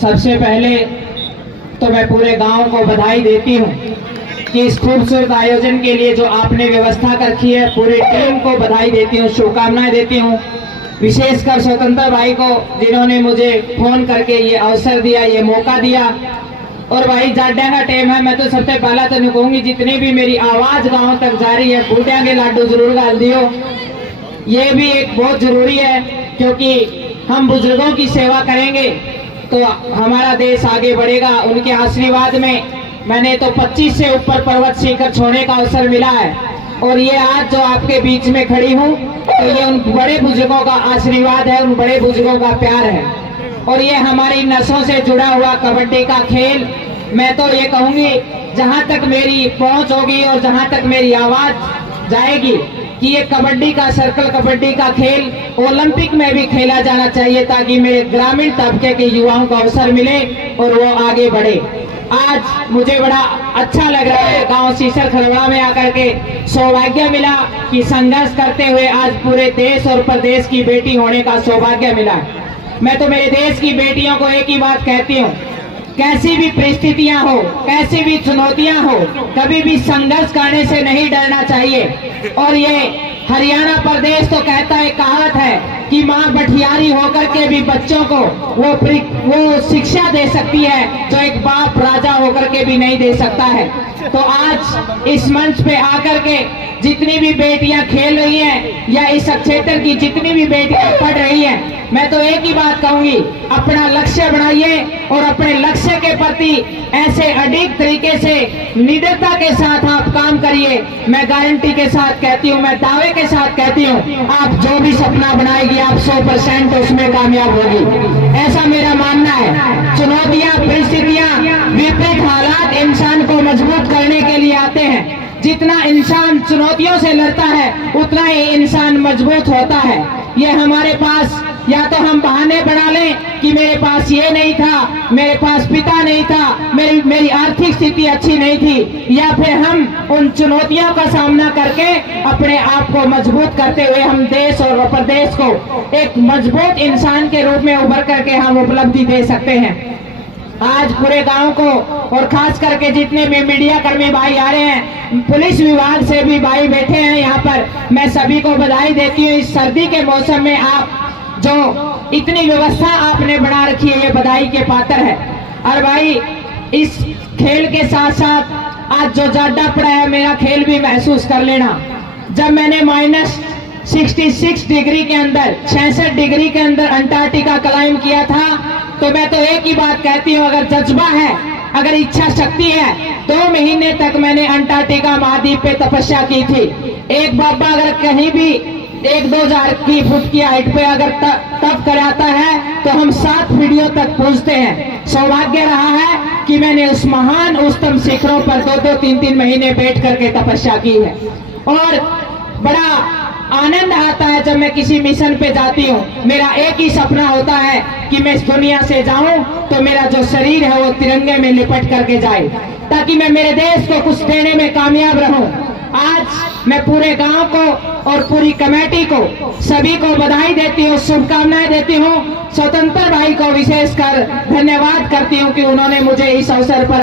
सबसे पहले तो मैं पूरे गांव को बधाई देती हूं कि इस खूबसूरत आयोजन के लिए जो आपने व्यवस्था कर रखी है, पूरी टीम को बधाई देती हूं, शुभकामनाएं देती हूं। विशेषकर स्वतंत्र भाई को, जिन्होंने मुझे फोन करके ये अवसर दिया, ये मौका दिया। और भाई जाड्या का टाइम है, मैं तो सबसे पहला तो नहीं कहूंगी, जितनी भी मेरी आवाज गांव तक जा रही है, बूटिया के लाडू जरूर डाल दियो। ये भी एक बहुत जरूरी है, क्योंकि हम बुजुर्गों की सेवा करेंगे तो हमारा देश आगे बढ़ेगा। उनके आशीर्वाद में मैंने तो 25 से ऊपर पर्वत शिखर छोड़ने का अवसर मिला है, और ये आज जो आपके बीच में खड़ी हूँ तो ये उन बड़े बुजुर्गों का आशीर्वाद है, उन बड़े बुजुर्गों का प्यार है। और ये हमारी नसों से जुड़ा हुआ कबड्डी का खेल, मैं तो ये कहूंगी जहां तक मेरी पहुंच होगी और जहां तक मेरी आवाज जाएगी कि ये कबड्डी का, सर्कल कबड्डी का खेल ओलंपिक में भी खेला जाना चाहिए, ताकि मेरे ग्रामीण तबके के युवाओं को अवसर मिले और वो आगे बढ़े। आज मुझे बड़ा अच्छा लग रहा है गांव सीसर खरवड़ा में आकर के, सौभाग्य मिला कि संघर्ष करते हुए आज पूरे देश और प्रदेश की बेटी होने का सौभाग्य मिला है। मैं तो मेरे देश की बेटियों को एक ही बात कहती हूँ, कैसी भी परिस्थितियां हो, कैसी भी चुनौतियां हो, कभी भी संघर्ष करने से नहीं डरना चाहिए। और ये हरियाणा प्रदेश तो कहता है, कहावत है कि माँ बठियारी होकर के भी बच्चों को वो शिक्षा दे सकती है जो एक बाप राजा होकर के भी नहीं दे सकता है। तो आज इस मंच पे आकर के जितनी भी बेटियां खेल रही हैं या इस क्षेत्र की जितनी भी बेटियां पढ़ रही हैं, मैं तो एक ही बात कहूंगी, अपना लक्ष्य बनाइए और अपने लक्ष्य के प्रति ऐसे अडिग तरीके से निडरता के साथ आप काम करिए। मैं गारंटी के साथ कहती हूँ, मैं दावे के साथ कहती हूँ, आप जो भी सपना बनाएगी आप 100% उसमें कामयाब होगी, ऐसा मेरा मानना है। चुनौतियां, परिस्थितियां, विपरीत हालात इंसान को मजबूत करने के लिए आते हैं। जितना इंसान चुनौतियों से लड़ता है उतना ही इंसान मजबूत होता है। ये हमारे पास या तो हम बहाने बना लें कि मेरे पास ये नहीं था, मेरे पास पिता नहीं था, मेरी आर्थिक स्थिति अच्छी नहीं थी, या फिर हम उन चुनौतियों का सामना करके अपने आप को मजबूत करते हुए हम देश और प्रदेश को एक मजबूत इंसान के रूप में उभर करके हम उपलब्धि दे सकते हैं। आज पूरे गांव को और खास करके जितने भी मीडिया कर्मी भाई आ रहे हैं, पुलिस विभाग से भी भाई बैठे हैं यहाँ पर, मैं सभी को बधाई देती हूँ। इस सर्दी के मौसम में आप जो इतनी व्यवस्था आपने बना रखी है, ये बधाई के पात्र है। और भाई इस खेल के साथ साथ आज जो जाड्डा पड़ा है, मेरा खेल भी महसूस कर लेना। जब मैंने -66 डिग्री के अंदर, 66 डिग्री के अंदर अंटार्कटिका क्लाइम किया था, तो मैं तो एक ही बात कहती हूँ, अगर जज्बा है, अगर इच्छा शक्ति है, 2 महीने तक मैंने अंटार्कटिका महाद्वीप पे तपस्या की थी। एक बाबा अगर कहीं भी 1-2 फुट की हाइट पे अगर तप कराता है तो हम 7 वीडियो तक पहुंचते हैं। सौभाग्य रहा है कि मैंने उस महान उच्चतम शिखरों पर 2-2, 3-3 महीने बैठ करके तपस्या की है। और बड़ा आनंद आता है जब मैं किसी मिशन पे जाती हूँ। मेरा एक ही सपना होता है कि मैं इस दुनिया से जाऊं तो मेरा जो शरीर है वो तिरंगे में लिपट करके जाए, ताकि मैं मेरे देश को कुछ देने में कामयाब रहूं। आज मैं पूरे गांव को और पूरी कमेटी को सभी को बधाई देती हूँ, शुभकामनाएं देती हूँ। स्वतंत्र भाई को विशेषकर धन्यवाद करती हूँ कि उन्होंने मुझे इस अवसर पर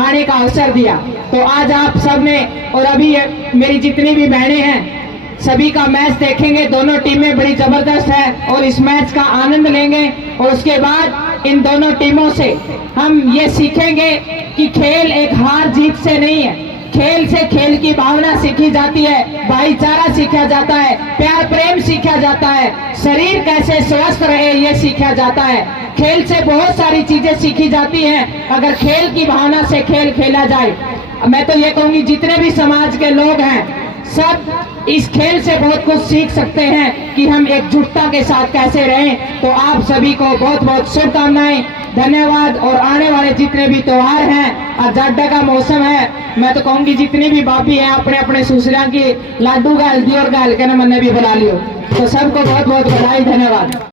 आने का अवसर दिया। तो आज आप सब ने और अभी मेरी जितनी भी बहनें हैं सभी का मैच देखेंगे। दोनों टीमें बड़ी जबरदस्त है और इस मैच का आनंद लेंगे। और उसके बाद इन दोनों टीमों से हम ये सीखेंगे कि खेल एक हार जीत से नहीं है, खेल से खेल की भावना सीखी जाती है, भाईचारा सीखा जाता है, प्यार प्रेम सीखा जाता है, शरीर कैसे स्वस्थ रहे ये सीखा जाता है। खेल से बहुत सारी चीजें सीखी जाती हैं अगर खेल की भावना से खेल खेला जाए। मैं तो ये कहूंगी जितने भी समाज के लोग हैं सब इस खेल से बहुत कुछ सीख सकते हैं कि हम एकजुटता के साथ कैसे रहें। तो आप सभी को बहुत बहुत शुभकामनाएं, धन्यवाद। और आने वाले जितने भी त्योहार हैं और जाड्डा का मौसम है, मैं तो कहूंगी जितनी भी बापी हैं अपने अपने सुसरा की लाडू का हल्दी और का हल्के न मन भी बुला लियो। तो सबको बहुत बहुत बधाई, धन्यवाद।